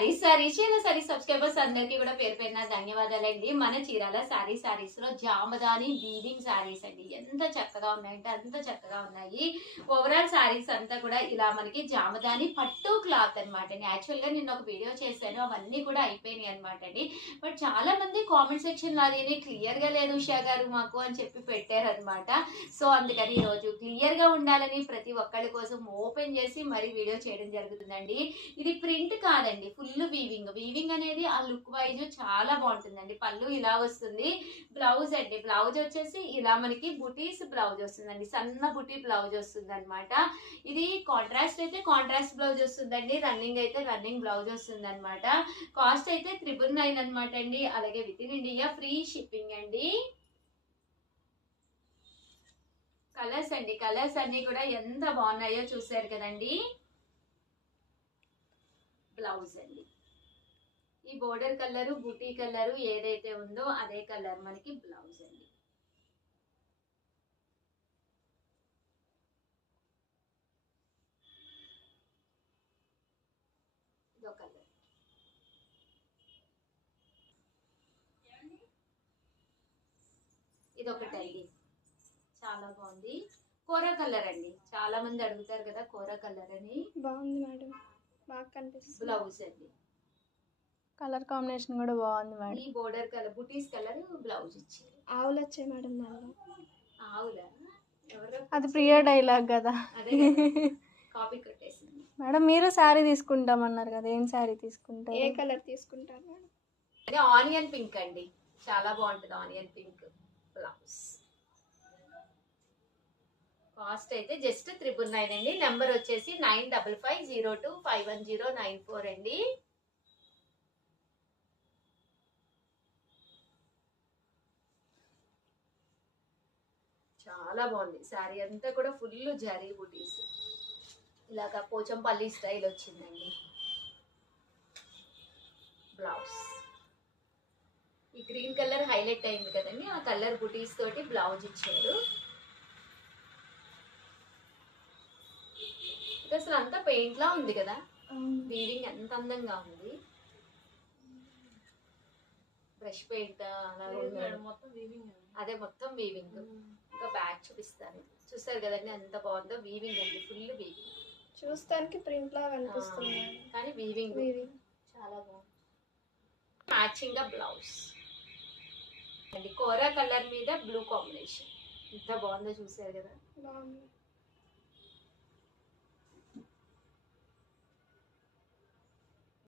Sorry subscribers అందరికీ కూడా పేరు పేరున ధన్యవాదాలండి. మన చీరాల సారీస్ లో జామదాని వీవింగ్ సారీస్ అండి. ఎంత చక్కగా ఉన్నాయంటే అంత చక్కగా ఉన్నాయి. ఓవరాల్ సారీస్ అంతా కూడా ఇలా మనకి జామదాని పట్టు క్లాత్ అనమాట అండి. యాక్చువల్ గా నేను ఒక వీడియో చేశాను, అవన్నీ కూడా అయిపోయినాయి అనమాట అండి. బట్ చాలా మంది కామెంట్ సెక్షన్ లో అది క్లియర్ గా లేదు ఉషా గారు మాకు అని చెప్పి పెట్టారనమాట. సో అందుకని ఈ రోజు క్లియర్ గా ఉండాలని ప్రతి ఒక్కళ్ళ కోసం ఓపెన్ చేసి మరి వీడియో చేయడం జరుగుతుందండి. ఇది ప్రింట్ కాదండి, ఫుల్ వీవింగ్ అనేది ఆ లుక్ వైజ్ చాలా బాగుంటుందండి. పళ్ళు ఇలా వస్తుంది. బ్లౌజ్ అండి, బ్లౌజ్ వచ్చేసి ఇలా మనకి బుటీస్ బ్లౌజ్ వస్తుందండి, సన్న బుటీ బ్లౌజ్ వస్తుంది అనమాట. ఇది కాంట్రాస్ట్ అయితే కాంట్రాస్ట్ బ్లౌజ్ వస్తుందండి, రన్నింగ్ అయితే రన్నింగ్ బ్లౌజ్ వస్తుంది అనమాట. కాస్ట్ అయితే 999 అనమాట అండి. అలాగే with in India free shipping అండి. కలర్స్ అండి, కలర్స్ అన్ని కూడా ఎంత బాగున్నాయో చూసారు కదండి. బ్లౌజ్ అండి, ఈ బోర్డర్ కలరు బుటీ కలరు ఏదైతే ఉందో అదే కలర్ మనకి బ్లౌజ్ అండి. ఇదో కలర్, ఇదొకటండి చాలా బాగుంది. కోరా కలర్ అండి, చాలా మంది అడుగుతారు కదా కోరా కలర్ అని. బాగుంది మేడం, బాగా కనిపిస్తుంది. బ్లౌజ్ అండి, కలర్ కాంబినేషన్ కూడా బాగుంది మేడం. ఈ బోర్డర్ కలర్ బుటీస్ కలర్ బ్లౌజ్ ఇచ్చారు. ఆవులు వచ్చాయి మేడం దానిలో. ఆవులా? ఎవరో అది ప్రియ డైలాగ్ కదా, అదే కాపీ కొట్టేసింది మేడం. మీరు శారీ తీసుకుంటామన్నారు కదా, ఏం శారీ తీసుకుంటారు? ఏ కలర్ తీసుకుంటారు మేడం? అది ఆనియన్ పింక్ అండి, చాలా బాగుంటుంది ఆనియన్ పింక్ బ్లౌజ్. కాస్ట్ అయితే జస్ట్ 999 అండి. నెంబర్ వచ్చేసి 9550251094 అండి. చాలా బాగుంది శారీ అంతా కూడా, ఫుల్ జరీ బుటీస్, ఇలాగా పోచంపల్లి స్టైల్ వచ్చిందండి. బ్లౌజ్ ఈ గ్రీన్ కలర్ హైలైట్ అయింది కదండి, ఆ కలర్ బుటీస్ తోటి బ్లౌజ్ ఇచ్చారు. అసలు అంతా పెయింట్ లా ఉంది కదా, వీవింగ్ ఎంత అందంగా ఉంది. బ్రష్ పెయింట్ అదే మొత్తం వీవింగ్. ఇంకా బ్యాక్ చూపిస్తాను, చూస్తారు కదండి ఎంత బాగుందో. వీవింగ్ అండి, ఫుల్ వీవింగ్. చూస్తానికి ప్రింట్ లాగా అనిపిస్తుంది కానీ వీవింగ్ చాలా బాగుంది. మ్యాచింగ్ గా బ్లౌజ్ అండి, కోరా కలర్ మీద బ్లూ కాంబినేషన్ ఎంత బాగుందో చూసారు కదా. బాగుంది.